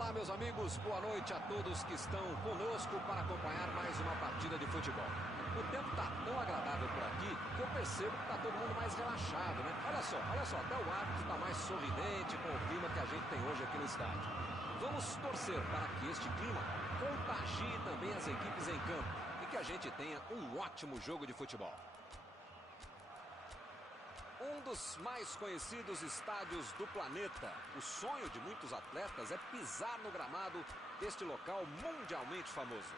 Olá, meus amigos, boa noite a todos que estão conosco para acompanhar mais uma partida de futebol. O tempo está tão agradável por aqui que eu percebo que está todo mundo mais relaxado, né? Olha só, até o árbitro está mais sorridente com o clima que a gente tem hoje aqui no estádio. Vamos torcer para que este clima contagie também as equipes em campo e que a gente tenha um ótimo jogo de futebol. Um dos mais conhecidos estádios do planeta. O sonho de muitos atletas é pisar no gramado deste local mundialmente famoso.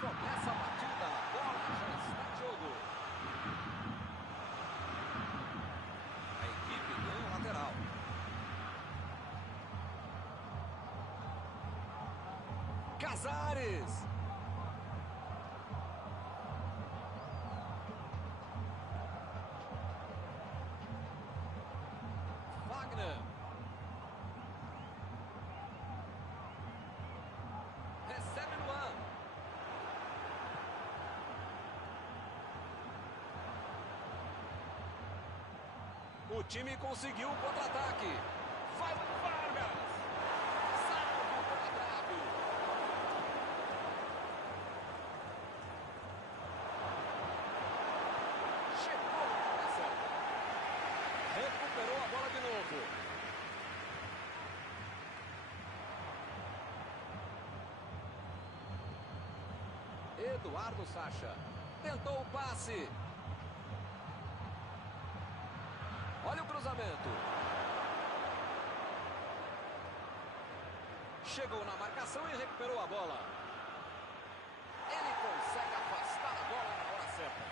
Começa a batida, a bola já está em jogo. A equipe ganha o lateral. Casares. Wagner. Recebe Luan. O time conseguiu o contra-ataque. Vai o Vargas. Salve pela trave. Chegou na hora certa. Recuperou a bola de novo. Eduardo Sacha. Tentou o passe. Olha o cruzamento. Chegou na marcação e recuperou a bola. Ele consegue afastar a bola na hora certa.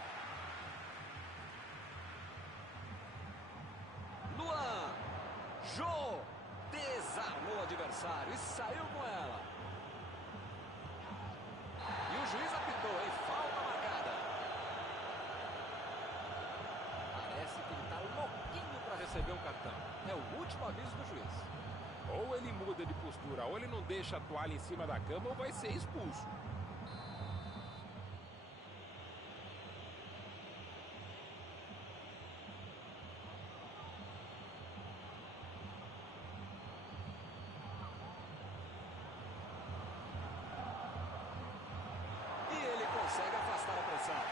Luan. Jô. Desarmou o adversário e saiu com ela. E o juiz apitou, hein? Falta marcada. Parece que ele está louquinho para receber um cartão. É o último aviso do juiz. Ou ele muda de postura, ou ele não deixa a toalha em cima da cama, ou vai ser expulso. E ele consegue afastar a pressão.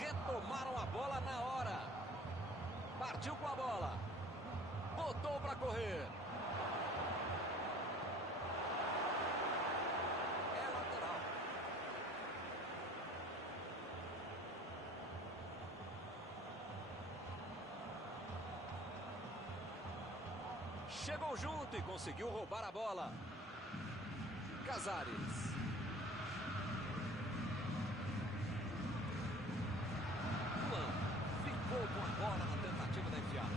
Retomaram a bola na hora. Partiu com a bola. Botou para correr. É lateral. Chegou junto e conseguiu roubar a bola. Casares. Ficou com a bola na tentativa da enfiada.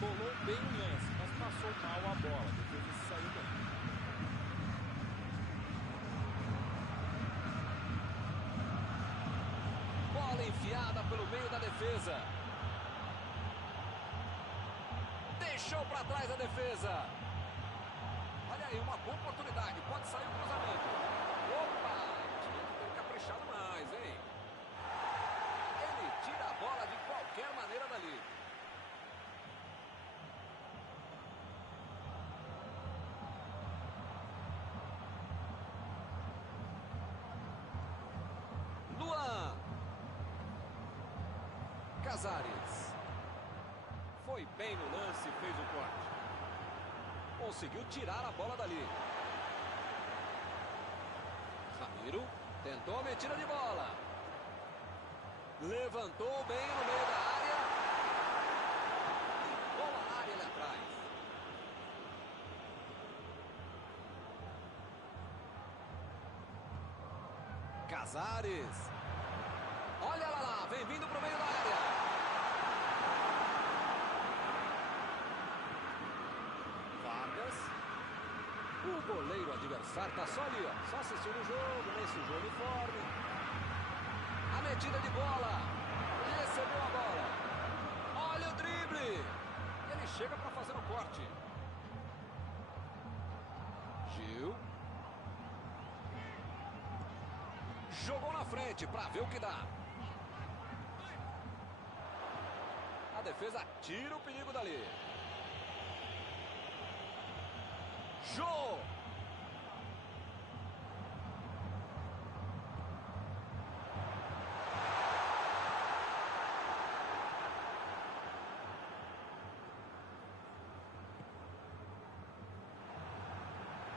Bolou bem o lance, mas passou mal a bola. Depois ele saiu bem. Bola enfiada pelo meio da defesa. Deixou para trás a defesa. aí uma boa oportunidade. Pode sair o cruzamento. Opa! Tinha que ter caprichado mais, hein? Ele tira a bola de qualquer maneira dali. Luan. Casares. Foi bem no lance, fez o corte. Conseguiu tirar a bola dali. Ramiro tentou a metida de bola. Levantou bem no meio da área. E bola na área ali atrás. Casares. Olha lá, vem vindo para o meio da área. O goleiro adversário está só ali, ó, só assistindo o jogo, nem sujou o uniforme. A metida de bola. Recebeu a bola. Olha o drible. Ele chega para fazer o corte. Gil. Jogou na frente para ver o que dá. A defesa tira o perigo dali. Jô!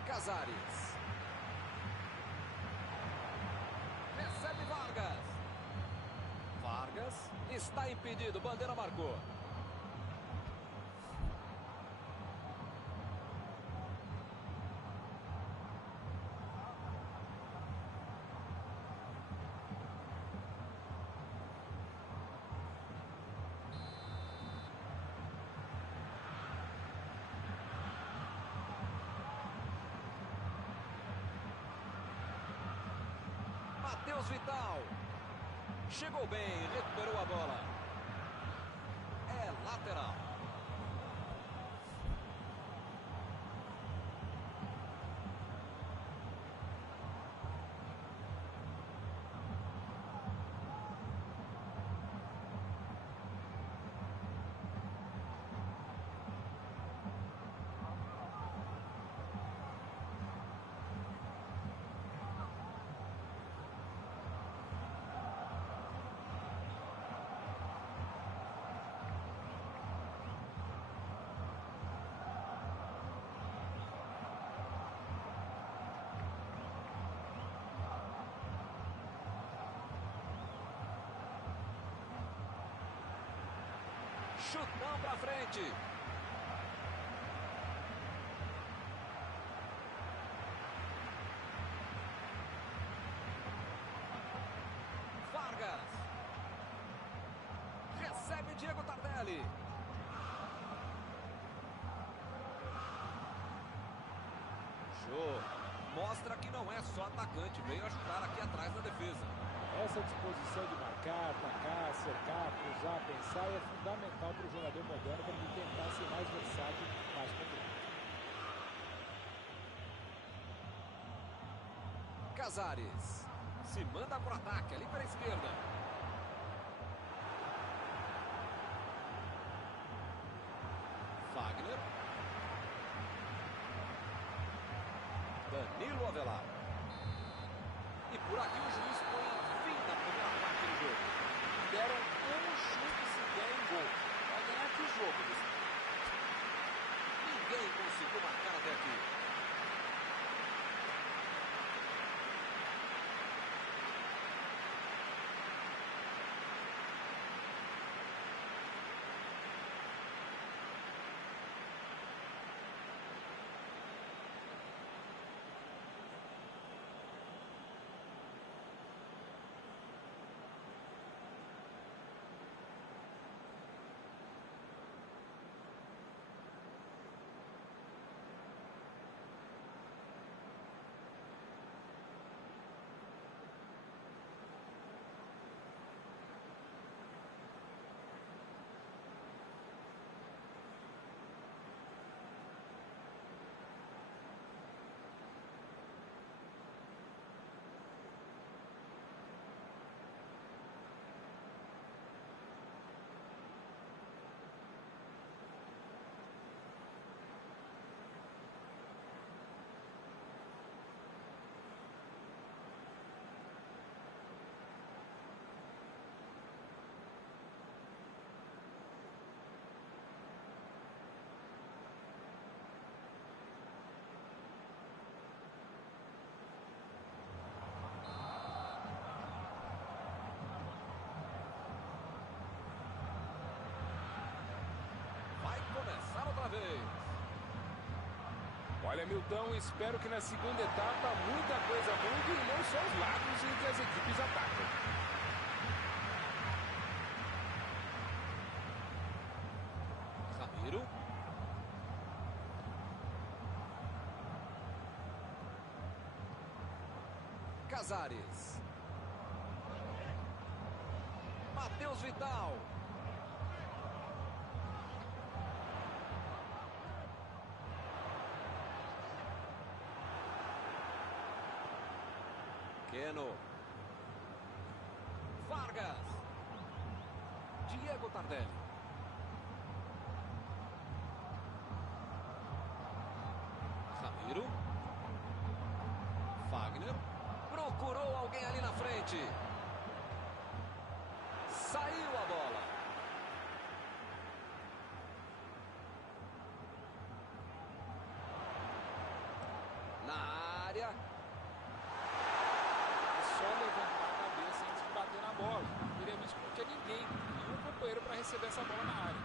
Casares. Recebe Vargas. Vargas está impedido, bandeira marcou. Matheus Vital. Chegou bem, recuperou a bola. É lateral. Chutão pra frente. Vargas. Recebe Diego Tardelli. Jô. Mostra que não é só atacante. Veio ajudar aqui atrás na defesa. Essa disposição de marcar, atacar, cercar, cruzar, pensar é fundamental para o jogador moderno para ele tentar ser mais versátil, mais completo. Casares se manda para o ataque, ali para a esquerda. Fagner. Danilo Avelar. E por aqui o juiz põe fim na primeira parte do jogo. Deram um chute sequer em gol. Vai ganhar que jogo desse. Ninguém conseguiu marcar até aqui. Olha, Milton, espero que na segunda etapa muita coisa mude e não só os lados em que as equipes atacam. Ramiro. Casares. Matheus Vital. Keno. Vargas. Diego Tardelli. Ramiro. Fagner. Procurou alguém ali na frente. Saiu a bola. Na área. Só levantar a cabeça antes de bater na bola. Teria visto que não tinha ninguém, nenhum companheiro para receber essa bola na área.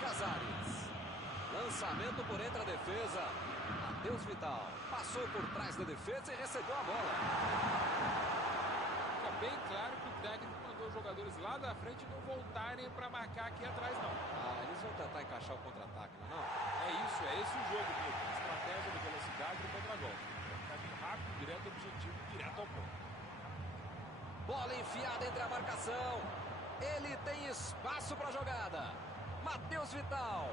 Casares. Lançamento por entre a defesa. Matheus Vital. Passou por trás da defesa e recebeu a bola. Fica bem claro que o técnico mandou os jogadores lá da frente não voltarem para marcar aqui atrás, não. Eles vão tentar encaixar o contra-ataque, não? É isso, é esse o jogo, Milton. Estratégia de velocidade e contra-golpe. Caminho rápido, direto ao objetivo, direto ao ponto. Bola enfiada entre a marcação. Ele tem espaço para a jogada. Matheus Vital.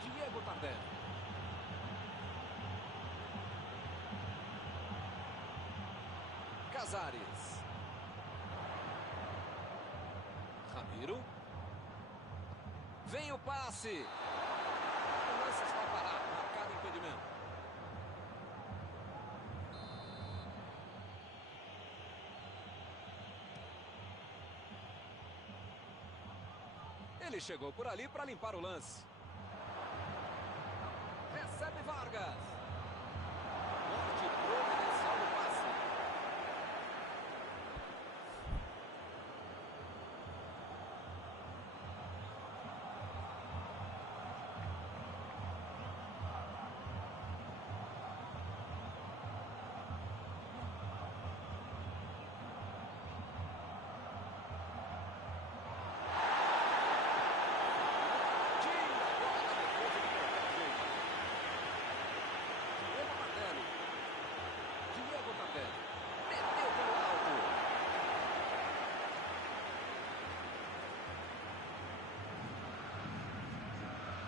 Diego Tardelli. Casares. Ramiro. Vem o passe. O lance está parado, marcado impedimento. Ele chegou por ali para limpar o lance. Recebe Vargas. Corte providencial do passe.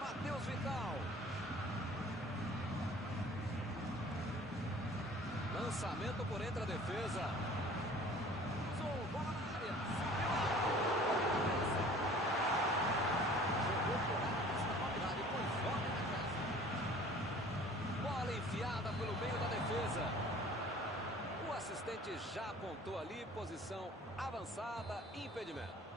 Matheus Vital. Lançamento por entre a defesa. Zou, bola na área. Jogou por alto, estava virado e depois volta na casa. Bola enfiada pelo meio da defesa. O assistente já apontou ali, posição avançada, impedimento.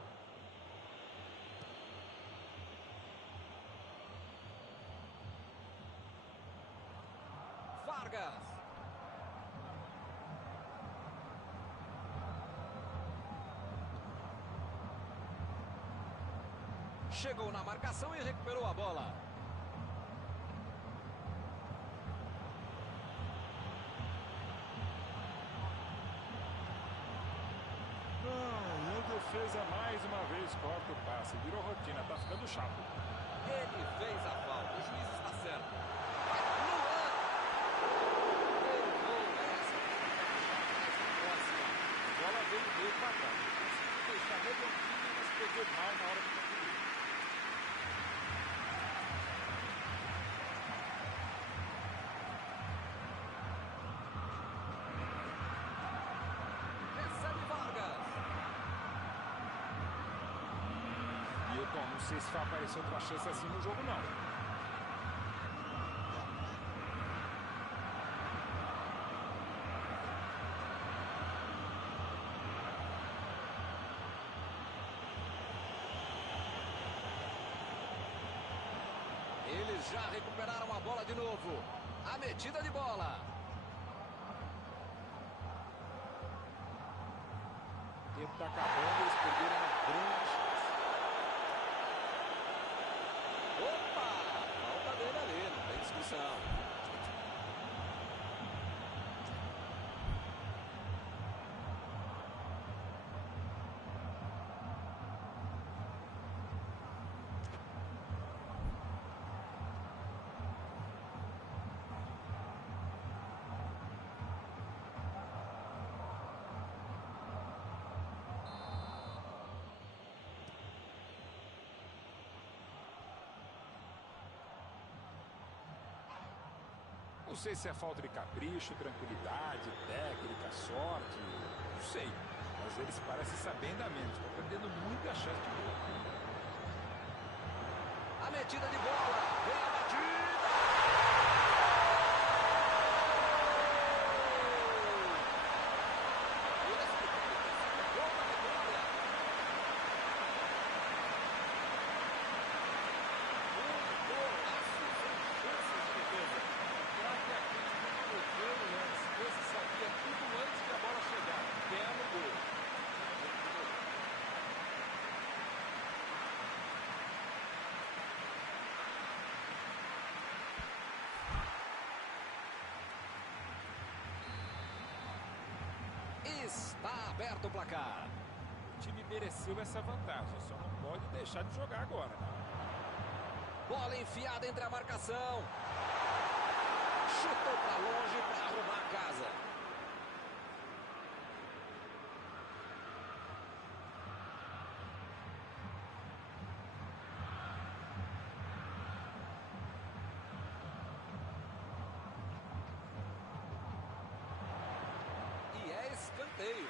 Vargas. Chegou na marcação e recuperou a bola. E a defesa mais uma vez corta o passe. Virou rotina, tá ficando chato. Ele fez a falta, o juiz está certo. A bola veio meio para trás. Conseguiu deixar redondinho, mas pegou mal na hora de concluir. Recebe Vargas. Milton, não sei se vai aparecer outra chance assim no jogo, não. Eles já recuperaram a bola de novo. A metida de bola. O tempo está acabando, eles perderam uma grande chance. Opa! Falta dele ali, não tem discussão. Não sei se é falta de capricho, tranquilidade, técnica, sorte, não sei. Mas eles parecem saber ainda menos, estão perdendo muita chance de gol. A metida de bola. Vem a batida. Está aberto o placar. O time mereceu essa vantagem, só não pode deixar de jogar agora, né? Bola enfiada entre a marcação. Chutou para longe para arrumar a casa. E é escanteio.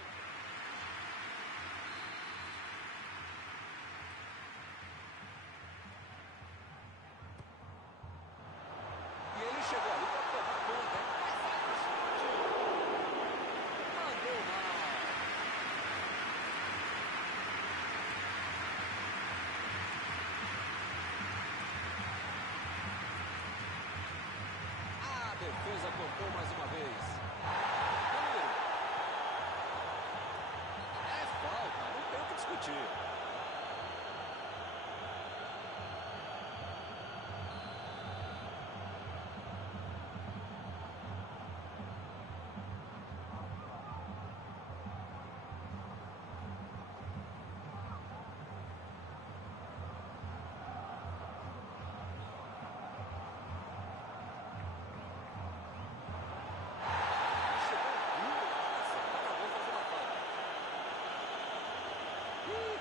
E ele chegou ali para tomar conta, hein? Vai pro chute. Mandou mal. A defesa cortou mais uma vez. Camilo. É falta, não tem o que discutir.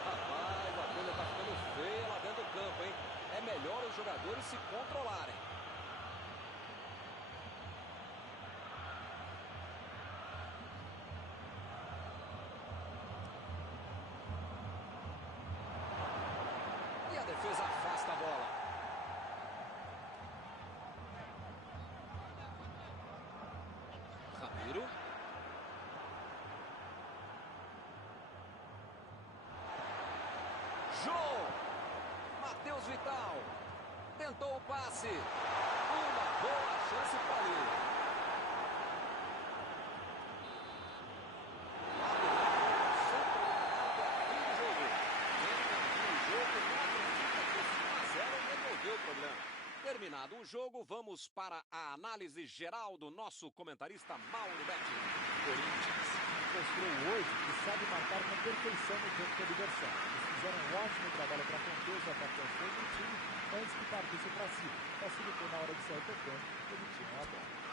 Rapaz, a coisa tá ficando feia lá dentro do campo, hein? É melhor os jogadores se controlarem. E a defesa afasta a bola. Ramiro. Jô! Matheus Vital. Tentou o passe. Uma boa chance para ele. Terminado o jogo, vamos para a análise geral do nosso comentarista Mauro Betti. Corinthians mostrou hoje que sabe marcar com perfeição no campo do adversário. Eles fizeram um ótimo trabalho para conter os atacantes do time antes que partissem para cima. Facilitou na hora de sair tocando, ele tinha a bola.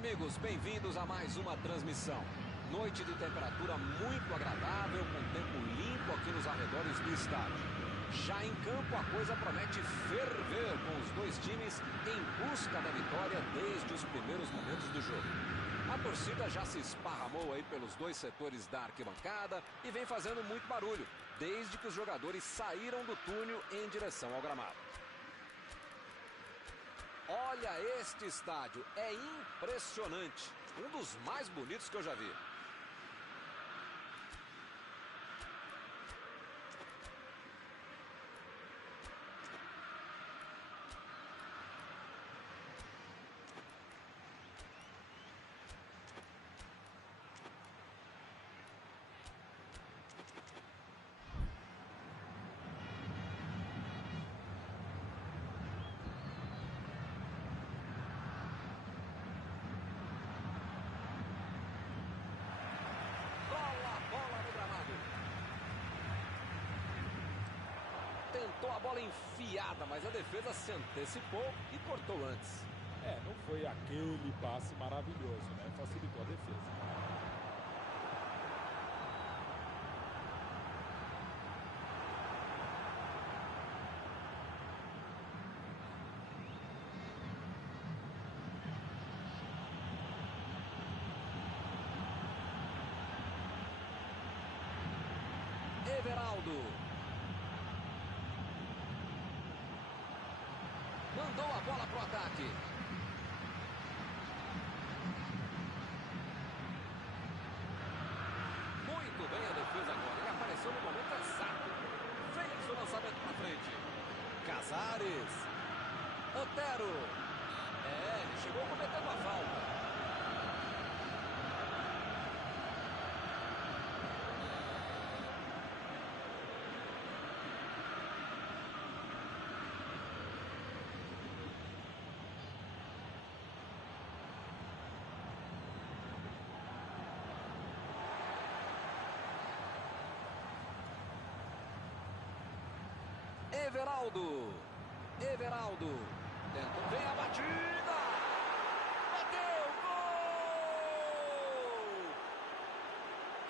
amigos, bem-vindos a mais uma transmissão. Noite de temperatura muito agradável, com tempo limpo aqui nos arredores do estádio. Já em campo a coisa promete ferver, com os dois times em busca da vitória desde os primeiros momentos do jogo. A torcida já se esparramou aí pelos dois setores da arquibancada e vem fazendo muito barulho, desde que os jogadores saíram do túnel em direção ao gramado. Olha este estádio, é impressionante, um dos mais bonitos que eu já vi. Tentou a bola enfiada, mas a defesa se antecipou e cortou antes. Não foi aquele passe maravilhoso, né? Facilitou a defesa. Everaldo. Mandou a bola pro ataque. Muito bem a defesa agora. Ele apareceu no momento exato. Fez o lançamento para frente. Casares. Otero. Ele chegou cometendo a falta. Everaldo. Tentou, vem a batida. Bateu, gol!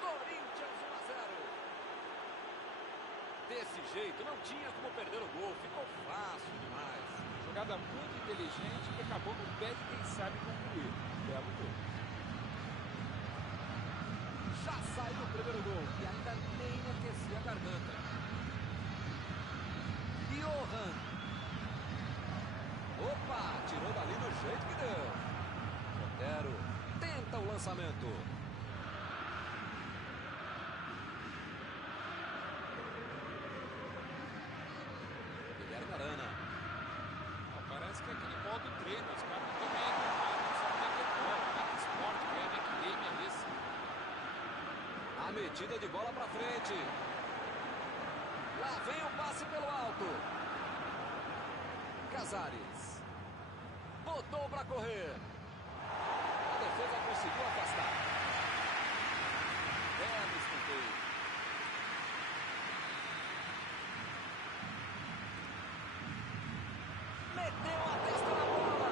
Corinthians 1 a 0. Desse jeito, não tinha como perder o gol. Ficou fácil demais. Jogada muito inteligente que acabou no pé de quem sabe concluir. Belo gol. Já saiu o primeiro gol e ainda nem aquecia a garganta. Johan. Opa, tirou dali do jeito que deu. Otero tenta o lançamento. Guilherme Arana. Parece que é aquele modo treino. Os caras não estão bem acostumados. Não sabem nem que é bola, nem que esporte, nem que game é esse. A metida de bola pra frente. Lá vem o passe pelo alto. Casares. Botou para correr. A defesa conseguiu afastar. Belo escanteio. Meteu a testa na bola.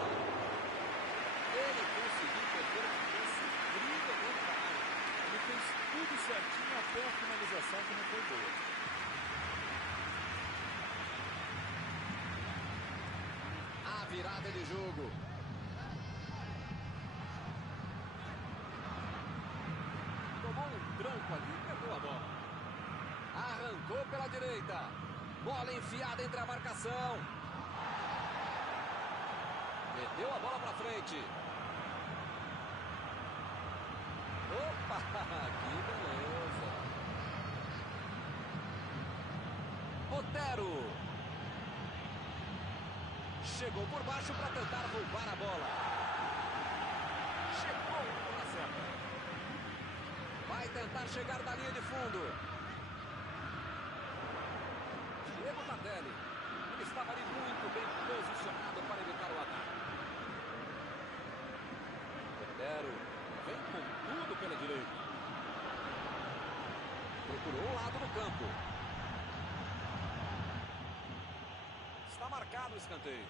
Ele conseguiu perder uma chance incrível dentro da área. Ele fez tudo certinho até a finalização, que não foi boa. Virada de jogo. Tomou um tranco ali e perdeu a bola. Arrancou pela direita. Bola enfiada entre a marcação. Meteu a bola para frente. Opa, que beleza. Otero. Chegou por baixo para tentar roubar a bola. Chegou na certa. Vai tentar chegar da linha de fundo. Diego Tardelli. Ele estava ali muito bem posicionado para evitar o ataque. Otero vem com tudo pela direita. Procurou o lado do campo. Está marcado o escanteio.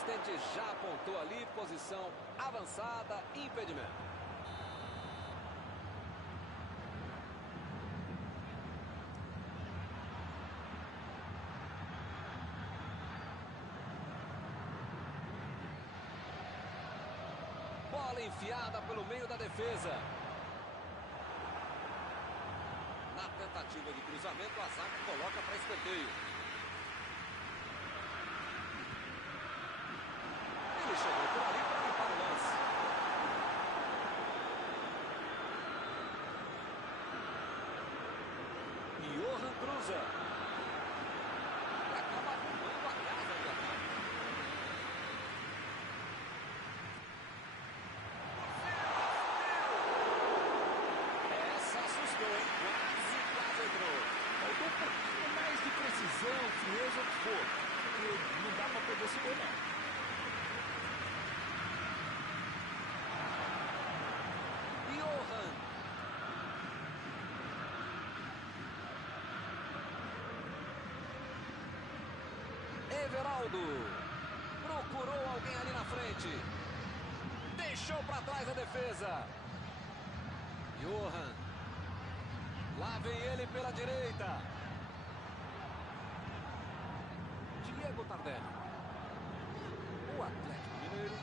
assistente já apontou ali, posição avançada, impedimento. Bola enfiada pelo meio da defesa. Na tentativa de cruzamento, a zaga coloca para escanteio. Ele chegou por ali para limpar o lance. Johan cruza. E acaba arrumando a casa de ataque. Essa assustou, hein? Quase entrou. Faltou um pouquinho mais de precisão, frieza, o que for. Porque não dá para perder esse gol, não. Johan. Everaldo. Procurou alguém ali na frente. Deixou para trás a defesa. Johan. Lá vem ele pela direita. Diego Tardelli. O Atlético Mineiro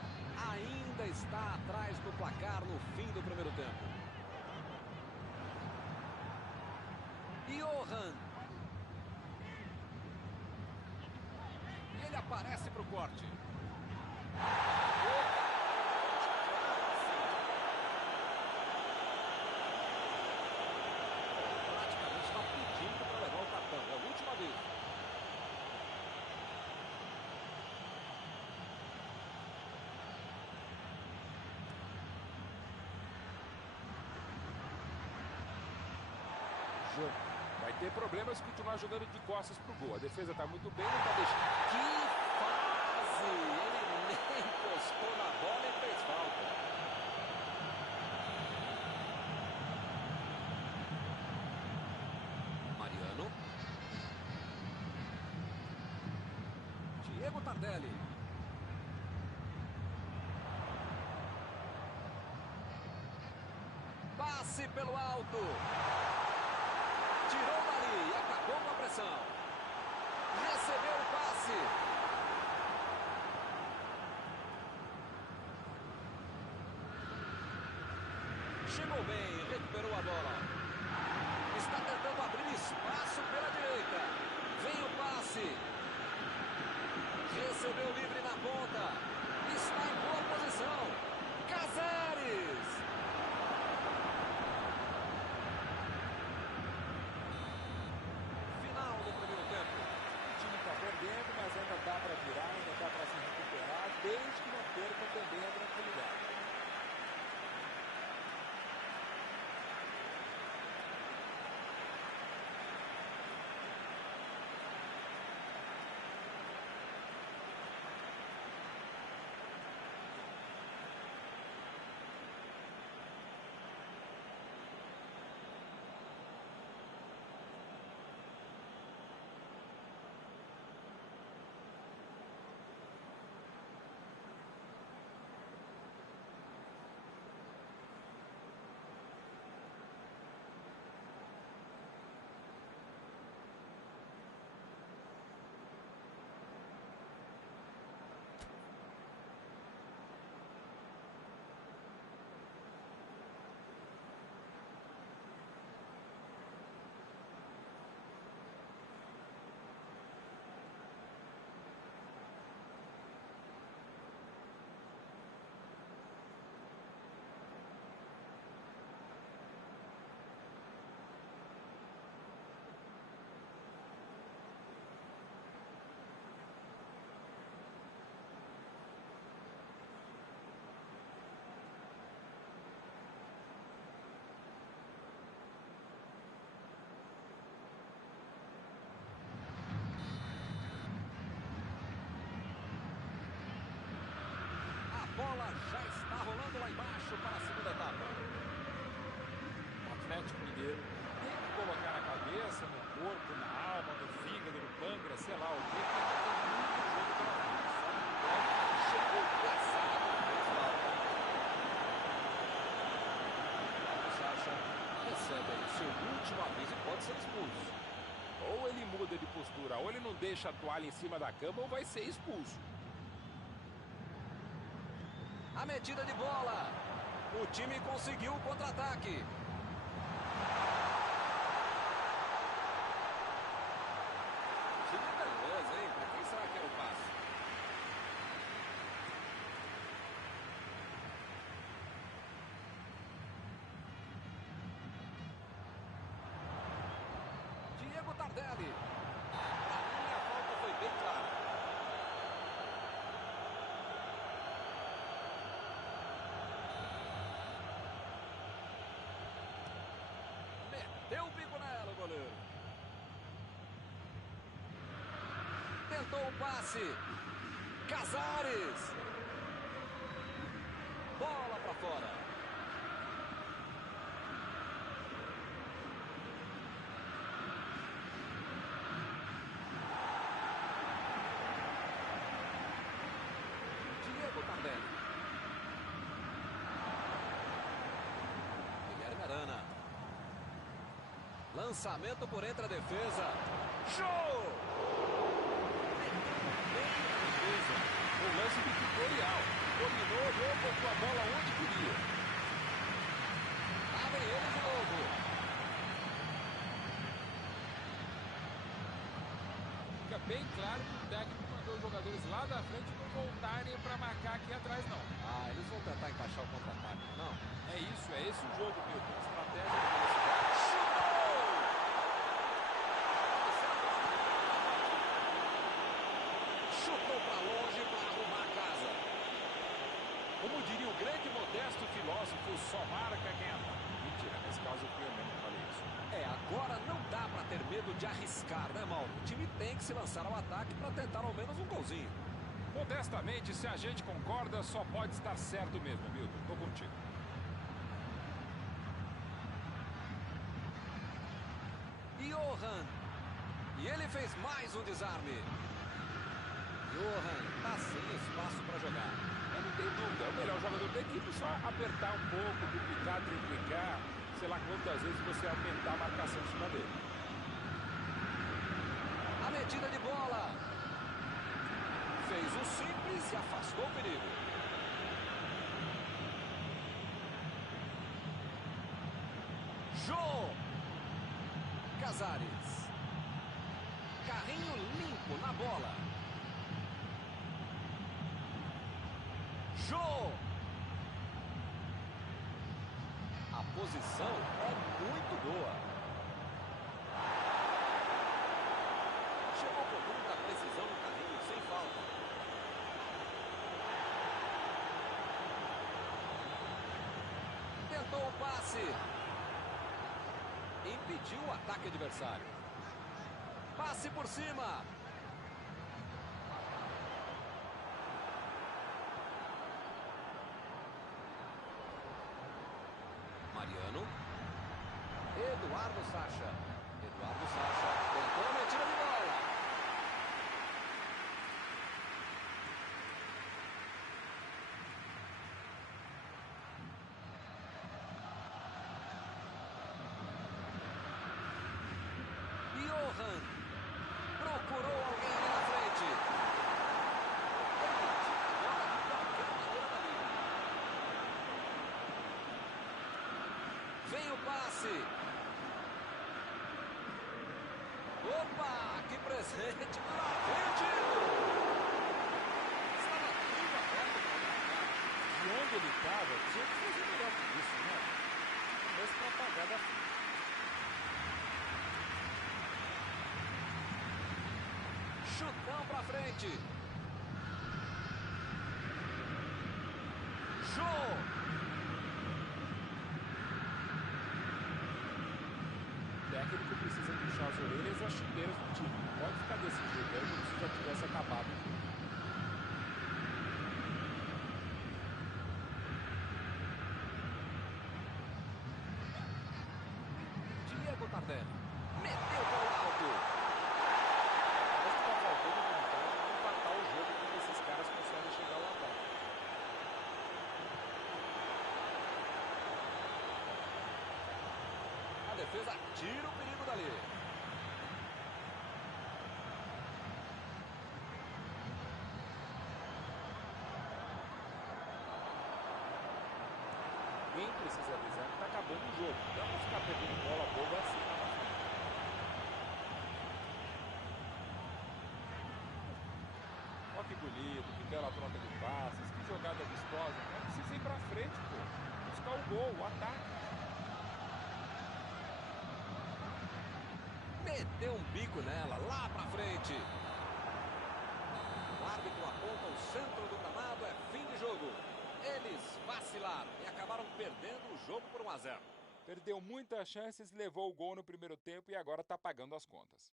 ainda está atrás do placar no fim do primeiro tempo. Johan. E ele aparece para o corte. Praticamente está pedindo para levar o cartão. É a última vez. Vai ter problemas se continuar jogando de costas pro gol. A defesa tá muito bem, não tá deixando. Que fase! Ele nem encostou na bola e fez falta. Mariano. Diego Tardelli. Passe pelo alto. Tirou dali e acabou com a pressão. Recebeu o passe. Chegou bem, recuperou a bola. Está tentando abrir espaço pela direita. Vem o passe. Recebeu livre na ponta. Está em boa posição. Casares. Final do primeiro tempo. O time está perdendo, mas ainda dá para virar, ainda dá para se recuperar, desde que não perca também a tranquilidade. Bola já está rolando lá embaixo para a segunda etapa. O Atlético Mineiro tem que colocar na cabeça, no corpo, na alma, no fígado, no pâncreas, sei lá o que, tem muito jogo pela frente. Só não pode muda de postura. Ou ele não deixa a toalha em cima da cama ou vai ser expulso. A metida de bola. O time conseguiu o contra-ataque. Que beleza, hein? Para quem será que era o passe? Diego Tardelli. Para mim, a falta foi bem clara. Meteu o bico nela, o goleiro. Tentou o passe. Casares. Bola para fora. Diego Tardelli. Guilherme Arana. Lançamento por entre a defesa. Show! Um lance ditatorial. Dominou, olhou, botou a bola onde queria. Lá vem ele de novo. Fica bem claro que o técnico mandou os jogadores lá da frente não voltarem para marcar aqui atrás, não. Ah, eles vão tentar encaixar o contra-ataque, não? É isso, é esse o jogo, Milton. Estratégia de velocidade. Chutou para longe para arrumar a casa. Como diria o grande modesto filósofo, só marca quem ataca. Mentira, nesse caso eu fui eu mesmo que falei isso. Agora não dá para ter medo de arriscar, né, Mauro? O time tem que se lançar ao ataque para tentar ao menos um golzinho. Modestamente, se a gente concorda, só pode estar certo mesmo, Milton. Tô contigo. Johan. E ele fez mais um desarme. Johan tá sem espaço para jogar. Eu não tenho dúvida, é o melhor jogador da equipe. Só apertar um pouco, duplicar, triplicar, sei lá quantas vezes você aumentar a marcação em cima dele. A metida de bola. Fez o simples e afastou o perigo. Jô. Casares. Carrinho limpo na bola. Jô. A posição é muito boa. Chegou com muita precisão no carrinho, sem falta. Tentou o passe. Impediu o ataque adversário. Passe por cima. Mariano. Eduardo Sacha. Eduardo Sacha tentou a metida de bola. Johan procurou alguém ali na frente. Ele tira a bola de qualquer maneira dali. Vem o passe. Opa, que presente. Lá vem o tiro. Estava tudo aberto para ele marcar. De onde ele estava, tinha que fazer melhor que isso, né? Mesmo para apagar da frente. Chutão pra frente. Jô. O técnico precisa puxar as orelhas e as chuteiras do time. Não pode ficar desse jeito aí como se já tivesse acabado. Diego Tardelli. Meteu pelo alto. Mas tá faltando vontade de empatar o jogo quando esses caras conseguem chegar lá atrás. A defesa tira o perigo dali. precisa avisar que está acabando o jogo. Não dá para ficar perdendo bola boba assim lá na frente. Olha que bonito, que bela troca de passes, que jogada vistosa. Não precisa ir pra frente, pô. Buscar o gol, o ataque. Meteu um bico nela, lá pra frente. O árbitro aponta o centro do gramado, é fim de jogo. Eles vacilaram e acabaram perdendo o jogo por 1-0. Perdeu muitas chances, levou o gol no primeiro tempo e agora está pagando as contas.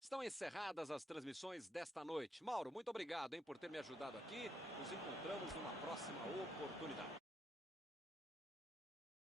Estão encerradas as transmissões desta noite. Mauro, muito obrigado, por ter me ajudado aqui. Nos encontramos numa próxima oportunidade.